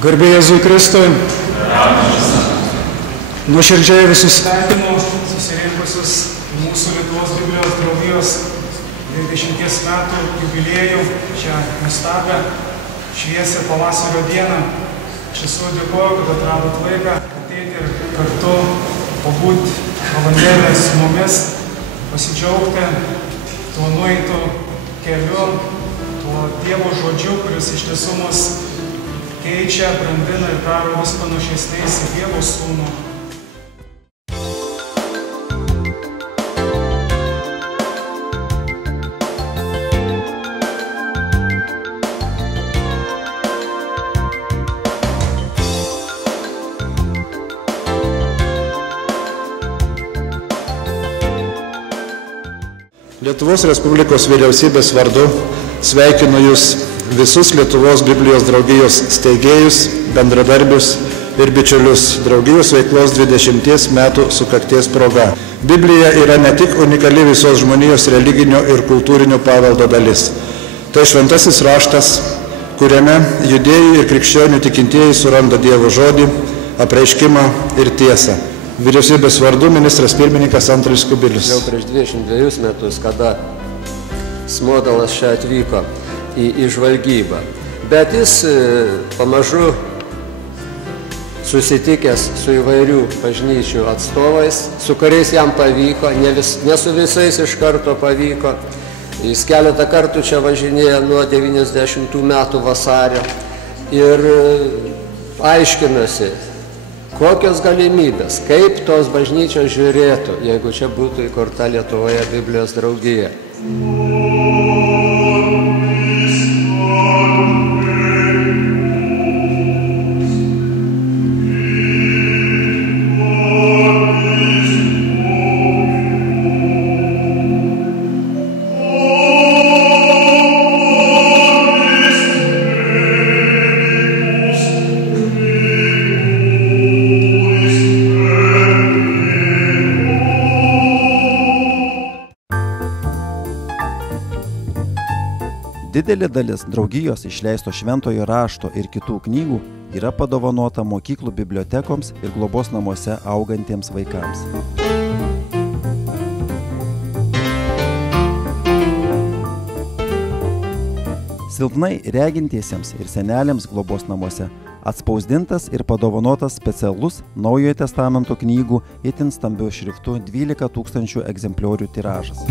Garbė Jėzui Kristui. Nuoširdžiai visus sveikinu susirinkusius mūsų Lietuvos Biblijos draugijos 20 metų jubiliejų šią nuostabią šviesią pavasario dieną. Aš esu dėkoju, kad atradot laiką ateiti ir kartu pabūti valandėlę su mumis, pasidžiaugti tuo nueitu keliu, tuo Dievo žodžiu, kuris iš tiesų mus keičia, brandina ir daro mus panašesniais į Dievo sūnų. Lietuvos Respublikos vyriausybės vardu sveikinu Jūs visus Lietuvos Biblijos draugijos steigėjus, bendradarbius ir bičiulius draugijos veiklos 20 metų sukakties proga. Biblija yra ne tik unikali visos žmonijos religinio ir kultūrinio paveldo dalis. Tai šventasis raštas, kuriame judėjai ir krikščionių tikintieji suranda Dievo žodį, apreiškimą ir tiesą. Vyriausybės vardu ministras pirmininkas Andrius Kubilius. Jau prieš 22 metus, kada Smodalas čia atvyko į žvalgybą. Bet jis pamažu susitikęs su įvairių bažnyčių atstovais, su kuriais jam pavyko, ne su visais iš karto pavyko. Jis keletą kartų čia važinėja nuo 90 metų vasario ir aiškinasi, kokios galimybės, kaip tos bažnyčios žiūrėtų, jeigu čia būtų įkurta Lietuvoje Biblijos draugija. Didelė dalis draugijos išleisto šventojo rašto ir kitų knygų yra padovanota mokyklų bibliotekoms ir globos namuose augantiems vaikams. Silpnai regintiesiems ir seneliams globos namuose atspausdintas ir padovanotas specialus Naujojo testamento knygų itin stambiu šriftu 12 000 egzempliorių tiražas.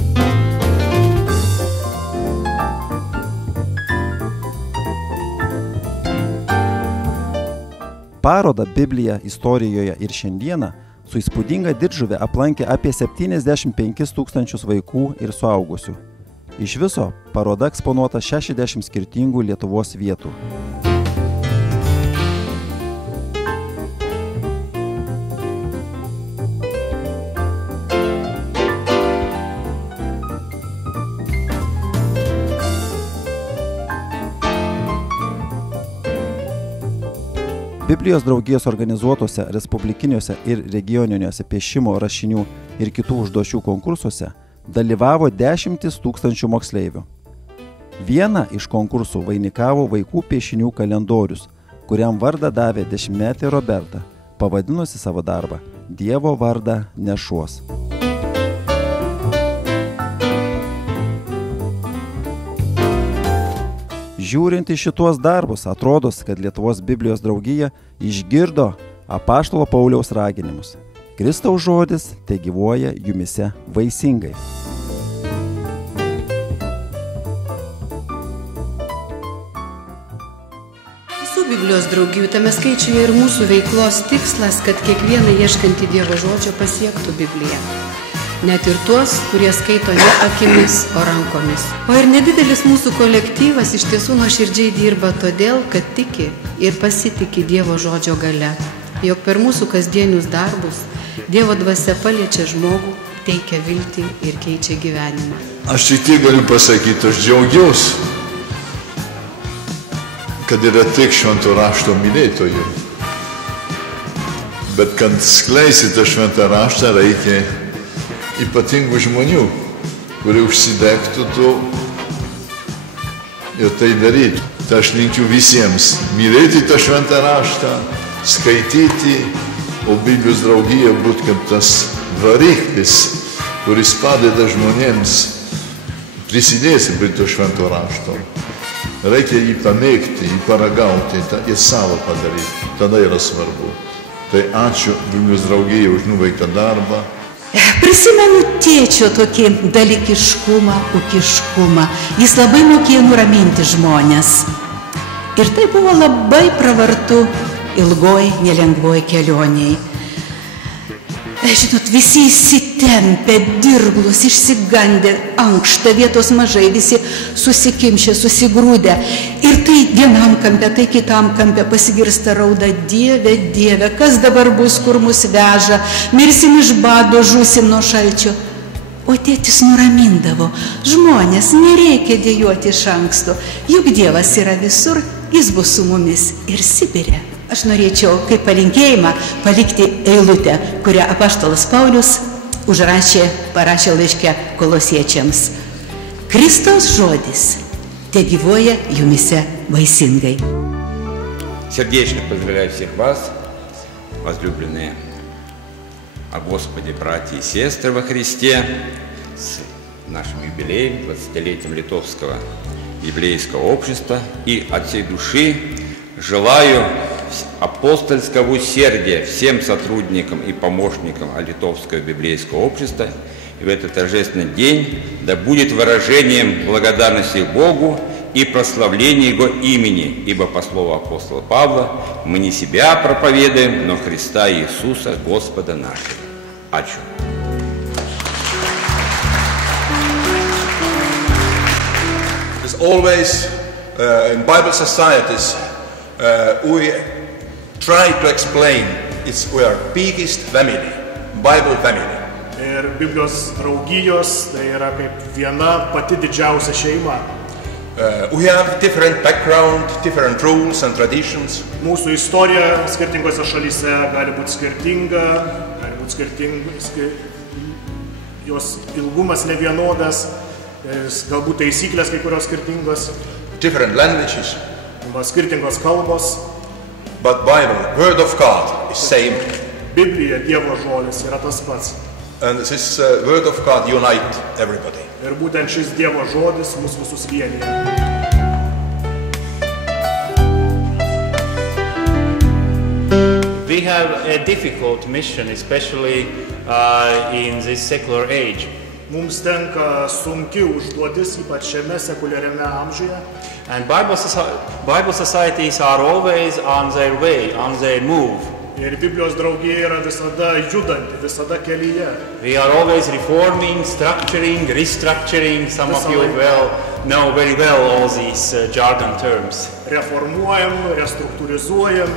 Parodą Biblija istorijoje ir šiandieną su įspūdinga didžuve aplankė apie 75 000 vaikų ir suaugusių. Iš viso paroda eksponuota 60 skirtingų Lietuvos vietų. Biblijos draugijos organizuotose respublikiniuose ir regioniniuose piešimo, rašinių ir kitų užduočių konkursuose dalyvavo 10 000 moksleivių. Vieną iš konkursų vainikavo vaikų piešinių kalendorius, kuriam vardą davė 10-metė Roberta, pavadinusi savo darbą Dievo vardą nešuos. Žiūrint į šituos darbus, atrodos, kad Lietuvos Biblijos draugija išgirdo apaštalo Pauliaus raginimus. Kristaus žodis tegyvuoja jumise vaisingai. Visų Biblijos draugijų tame skaičiuje ir mūsų veiklos tikslas, kad kiekvieną ieškantį Dievo žodžio pasiektų Bibliją. Net ir tuos, kurie skaito ne akimis, o rankomis. O ir nedidelis mūsų kolektyvas iš tiesų nuoširdžiai dirba todėl, kad tiki ir pasitiki Dievo žodžio galia. Jog per mūsų kasdienius darbus Dievo dvasia paliečia žmogų, teikia viltį ir keičia gyvenimą. Aš tik tiek galiu pasakyti, aš džiaugiausi, kad yra tiek švento rašto mylėtojų. Bet kad skleisite šventą raštą, reikia ypatingų žmonių, kurie užsidegtų to ir tai darytų. Tai aš linkiu visiems mylėti tą šventą raštą, skaityti, o Biblijos draugija būtų kaip tas variklis, kuris padeda žmonėms prisidėti prie to švento rašto. Reikia jį pamėgti, jį paragauti ir savo padaryti. Tada yra svarbu. Tai ačiū Biblijos draugijai už nuveiktą darbą. Prisimenu tėčio tokį dalykiškumą, ūkiškumą. Jis labai mokėjo nuraminti žmonės. Ir tai buvo labai pravartu ilgoj, nelengvoj kelioniai. Žinot, visi įsitempę, dirglus, išsigandę, ankšta, vietos mažai, visi susikimšę, susigrūdę. Ir tai vienam kampe, tai kitam kampe pasigirsta rauda: Dieve, Dieve, kas dabar bus, kur mus veža, mirsim iš bado, žūsim nuo šalčio. O tėtis nuramindavo: žmonės, nereikia dejuoti iš anksto, juk Dievas yra visur, jis bus su mumis ir Sibire. Aš norėčiau kaip palinkėjimą palikti eilutę, kurią apaštalas Paulius parašė laiške Kolosiečiams. Kristaus žodis tegyvuoja jumise vaisingai. Сердечно поздравляю всех вас, возлюбленные о Господе, братья и сестры во Христе, с нашим юбилеем, 20-летием Литовского библейского общества. И от всей души желаю апостольского усердия всем сотрудникам и помощникам Литовского библейского общества. И в этот торжественный день да будет выражением благодарности Богу и прославления Его имени, ибо по слову апостола Павла мы не себя проповедуем, но Христа Иисуса, Господа нашего. Ачу. As always, in Bible societies, we try to explain we are biggest family, Bible family. Ir Biblijos draugijos tai yra kaip viena pati didžiausia šeima. We have different background, different rules and traditions. Mūsų istorija skirtingose šalyse gali būti skirtinga, jos ilgumas nevienodas, galbūt taisyklės kai kurios skirtingos. Different languages. Skirtingos kalbos. But Bible, Word of God, is same. Biblija, Dievo žodis, yra tas pats. And this Word of God unite everybody. Ir būtent šis Dievo žodis mus visus vienyje. We have a difficult mission, especially in this secular age. Mums tenka sunki užduotis, ypač šiame sekuliariame amžiuje. And Bible societies are always on their way, on their move. Ir Biblijos draugija yra visada judanti, visada kelyje. We are always reforming, structuring, restructuring. Some of you know very well all these jargon terms. Reformuojam, restruktūrizuojam.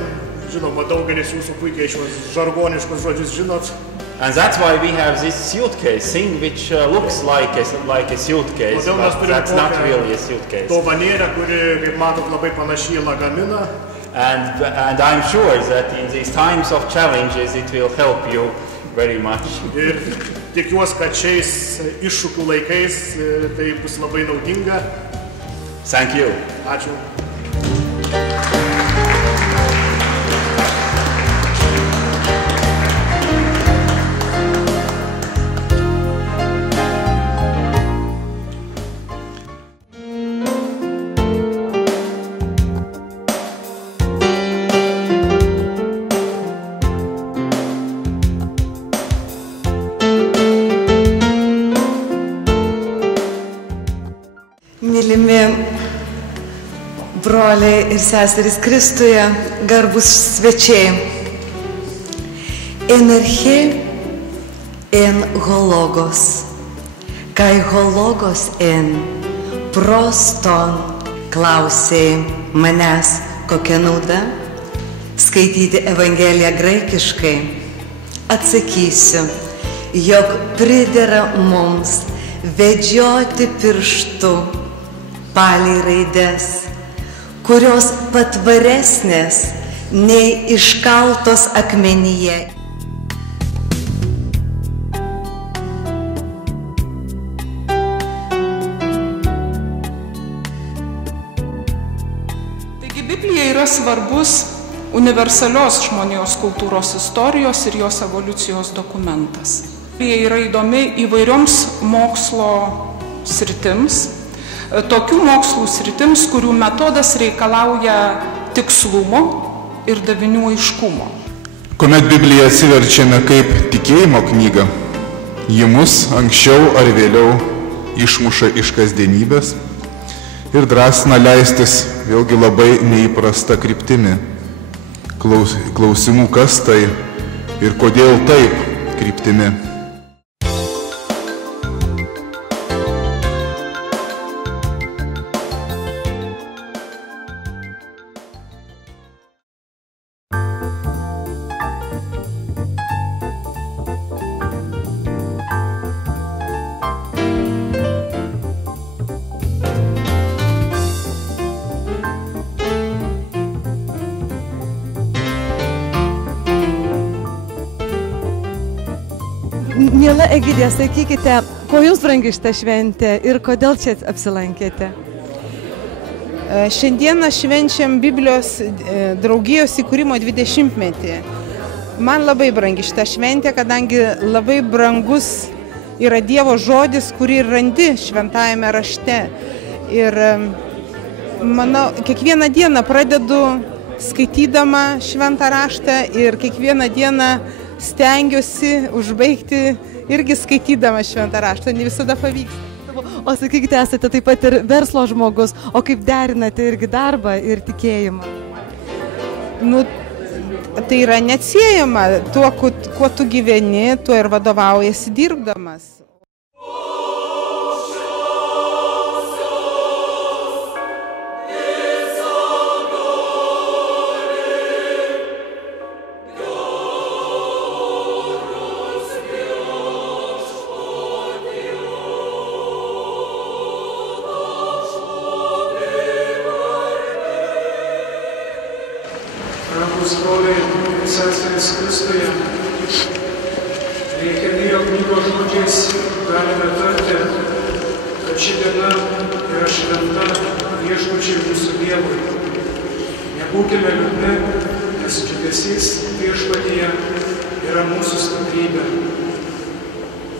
Žinoma, daugelis jūsų puikiai šios žargoniškus žodžius žinot. And that's why we have this suitcase thing which looks like a suitcase, but that's not really a suitcase. Dovanėlę, kuri, kaip matot, labai panaši į lagaminą. And I'm sure that in these times of challenges it will help you very much. Ir tikiuosi, kad šiais iššūkių laikais tai bus labai naudinga. Thank you. Ačiū. Mylimi broliai ir seserys Kristuje, garbus svečiai. Enerche en hologos, kai hologos en proston. Klausė manęs, kokia nauda skaityti Evangeliją graikiškai. Atsakysiu, jog pridera mums vedžioti pirštu palei raides, kurios patvaresnės nei iškaltos akmenyje. yra svarbus universalios žmonijos kultūros istorijos ir jos evoliucijos dokumentas. Jie yra įdomi įvairioms mokslo sritims, tokių mokslų sritims, kurių metodas reikalauja tikslumo ir davinių aiškumo. Kuomet Bibliją atsiverčiame kaip tikėjimo knygą, ji mus anksčiau ar vėliau išmuša iš kasdienybės ir drąsina leistis vėlgi labai neįprasta kryptimi. Klausimų, kas tai ir kodėl taip kryptimi. Miela Egidija, sakykite, ko jums brangi šitą šventę ir kodėl čia apsilankėte? Šiandieną švenčiam Biblijos draugijos įkūrimo 20-metį. Man labai brangi šitą šventę, kadangi labai brangus yra Dievo žodis, kurį randi šventajame rašte. Ir manau, kiekvieną dieną pradedu skaitydama šventą raštą ir kiekvieną dieną stengiuosi užbaigti irgi skaitydama šventą raštą, ne visada pavyksta. O sakykite, esate taip pat ir verslo žmogus, o kaip derinate irgi darbą ir tikėjimą? Nu, tai yra neatsiejama, tuo, kuo tu gyveni, tuo ir vadovaujasi dirbdamas. Brangūs broliai ir seserys Kristuje, Nehemėjo knygos žodžiais galime tarti, kad ši diena yra šventa viešpačiui mūsų Dievui. Nebūkime liūdni, nes džiugesys viešpatyje yra mūsų stiprybė.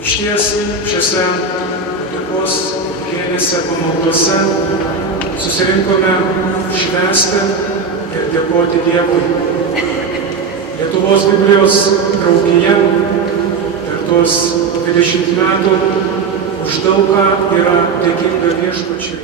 Išties šiose padėkos mėnesio pamaldose susirinkome švęsti ir dėkoti Dievui. Lietuvos Biblijos draugija per tuos 20 metų už daug ką yra dėkinga viešpačiui.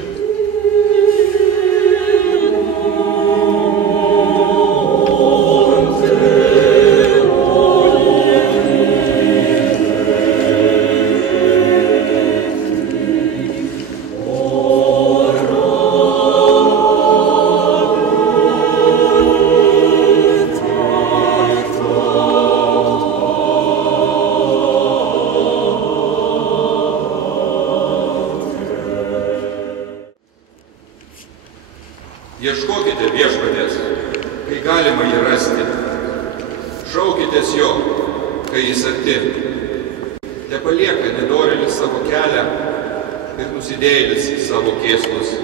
Ieškokite viešpatės, kai galima jį rasti. Šaukitės jo, kai jis arti. Tepalieka nedorėlis savo kelią ir nusidėjėlis savo kėslus.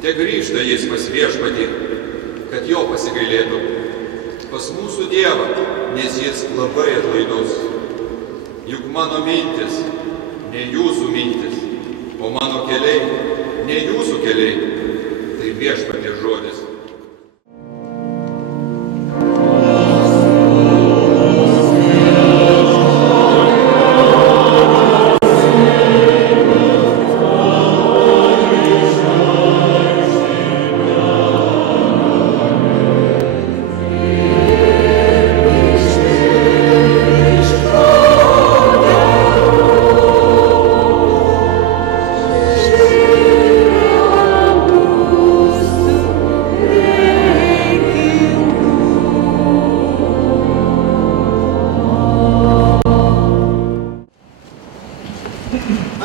Te grįžta jis pas viešpatį, kad jo pasigailėtų. Pas mūsų Dievą, nes jis labai atlaidus. Juk mano mintis, ne jūsų mintis, o mano keliai, ne jūsų keliai. Tai viešpaties žodis.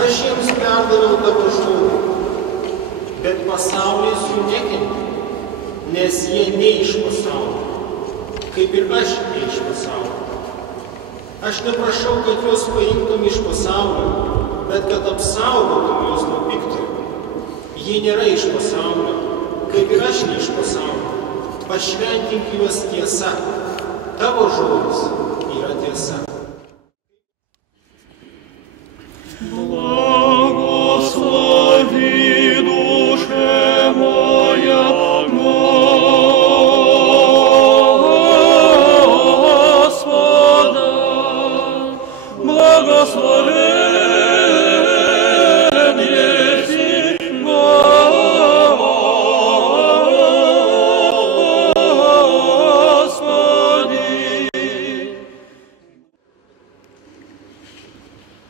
Aš jiems perdaviau tavo žodį, bet pasaulis jų nekentė, nes jie ne iš pasaulio, kaip ir aš ne iš pasaulio. Aš neprašau, kad juos paimtum iš pasaulio, bet kad apsaugotum juos nuo piktojo. Jie nėra iš pasaulio, kaip ir aš ne iš pasaulio. pašventink juos tiesa, tavo žodis yra tiesa.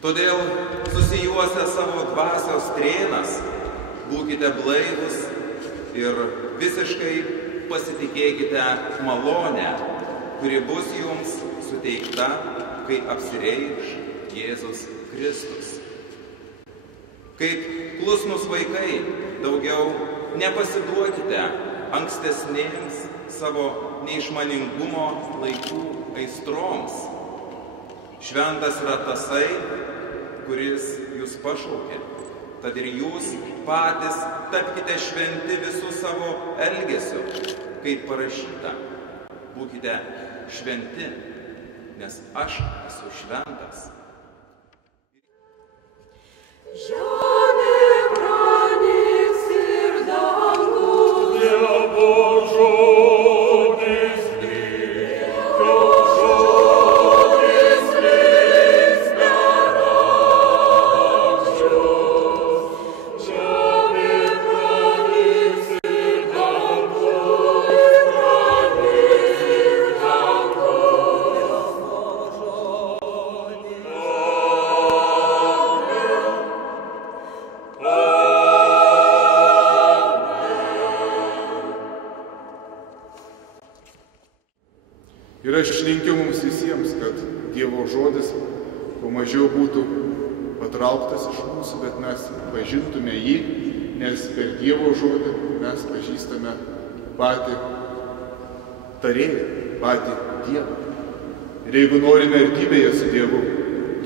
Todėl susijuose savo dvasios trėnas, būkite blaivus ir visiškai pasitikėkite malonę, kuri bus jums suteikta, kai apsireikš Jėzus Kristus. Kaip klusnūs vaikai, daugiau nepasiduokite ankstesnėms savo neišmaningumo laikų aistroms. Šventas yra tasai, kuris jūs pašaukė, tad ir jūs patys tapkite šventi visų savo elgesiu, kaip parašyta. Būkite šventi, nes aš esu šventas. Žemė pranyks ir dangus, Dievo žodis liks, jo žodis liks per amžius. Žemė pranyks ir dangus, pranyks ir dangus, Ir aš linkiu mums visiems, kad Dievo žodis kuo mažiau būtų patrauktas iš mūsų, bet mes pažintume jį, nes per Dievo žodį mes pažįstame patį tarėją, patį Dievą. Ir jeigu norime artybėje su Dievu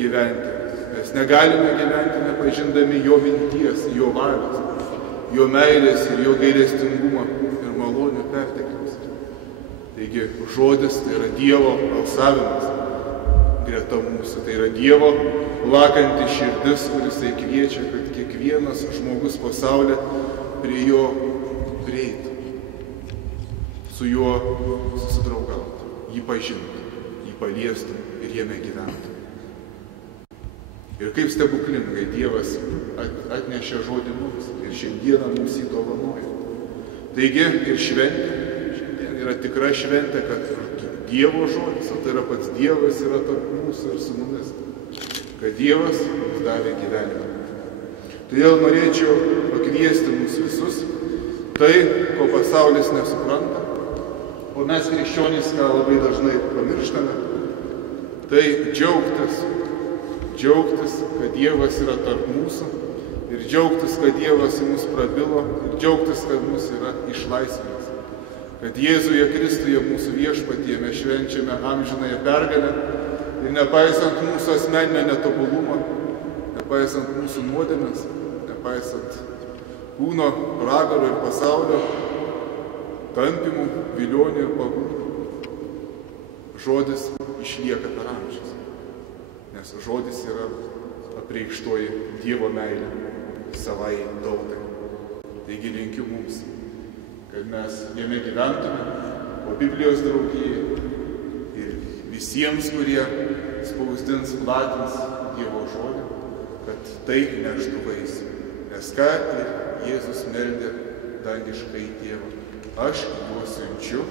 gyventi, mes negalime gyventi nepažindami jo minties, jo valios, jo meilės ir jo gailestingumo ir malonių pertekliaus. Taigi žodis tai yra Dievo balsavimas greta mūsų, tai yra Dievo lakanti širdis, kuris tai kviečia, kad kiekvienas žmogus pasaulyje prie jo prieitų, su juo susidraugautų, jį pažintų, jį paliestų ir jame gyventų. Ir kaip stebuklingai Dievas atnešė žodį mums ir šiandieną mums jį dovanoja. Taigi ir šventė yra tikra šventė, kad Dievo žodis, o tai yra pats Dievas, yra tarp mūsų ir su mumis, kad Dievas mums davė gyvenimą. Todėl norėčiau pakviesti mus visus tai, ko pasaulis nesupranta, o mes krikščionys, ką labai dažnai pamirštame, tai džiaugtis, kad Dievas yra tarp mūsų ir džiaugtis, kad Dievas į mus prabilo ir džiaugtis, kad mus yra išlaisvinęs. Kad Jėzuje Kristuje mūsų viešpatyje mes švenčiame amžinąją pergalę ir nepaisant mūsų asmeninio netobulumo, nepaisant mūsų nuodėmės, nepaisant kūno, pragaro ir pasaulio, tampimų, vilionių ir pagundų, žodis išlieka per amžius, nes žodis yra apreikštoji Dievo meilė savai tautai. Taigi linkiu mums, kad mes jame gyventume, o Biblijos draugijai ir visiems, kurie spausdins, platins Dievo žodį, kad tai neštų vaisių. Nes ką ir Jėzus meldė dangiškai Tėvą. Aš juos siunčiu,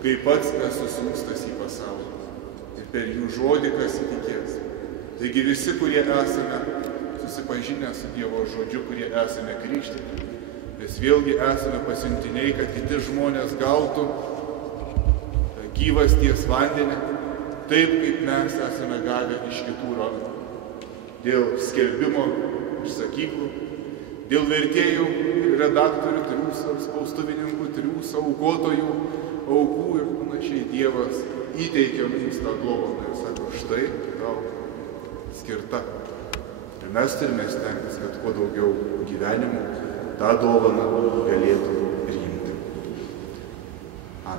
kai pats esu siųstas į pasaulį. Ir per jų žodį kas įtikės. Taigi visi, kurie esame susipažinę su Dievo žodžiu, kurie esame krikštyti, mes vėlgi esame pasiuntiniai, kad kiti žmonės gautų gyvasties vandenį, taip kaip mes esame gavę iš kitų rankų. Dėl skelbimo iš sakyklų, dėl vertėjų ir redaktorių triūso, spaustuvininkų triūso, aukotojų, aukų ir panašiai Dievas įteikia mums tą dovaną ir sako, štai tau skirta. Ir mes turime stengtis, kad kuo daugiau gyvenimų tą dovaną galėtų priimti. Amen.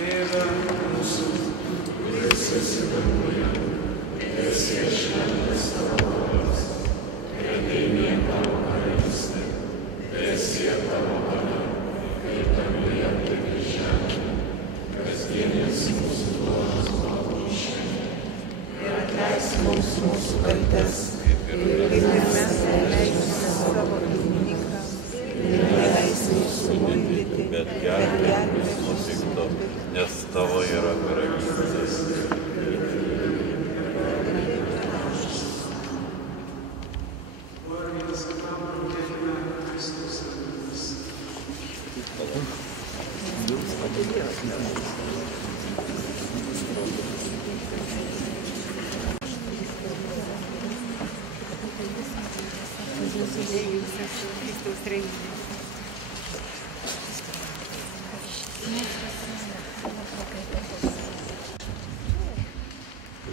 Tėve mūsų, kuris esi danguje, teesie šventas tavo vardas, teateinie tavo karalystė, teesie tavo valia, kaip danguje, taip ir žemėje. Kasdienės mūsų duonos duok šiandien. Ir atleisk mums mūsų kaltes, kaip ir mes atleidžiame savo kaltininkams. Ir neleisk mūsų mundyti, bet gelbėk mus nuo pikto, nes tavo yra karalystės. Vargas kitam pradėkime Kristus atmintis.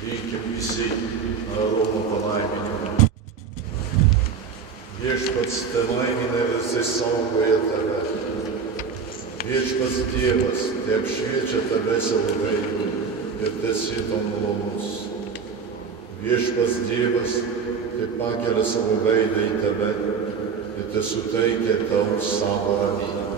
Reikia visi Arono palaiminimo. Viešpats telaimina ir jisai saugoja tave. Viešpats Dievas, te apšviečia tave savo veidu ir tesi tau malonus. Viešpats Dievas, te pakelia savo veidą į tave ir te suteikia tau savo ramybę.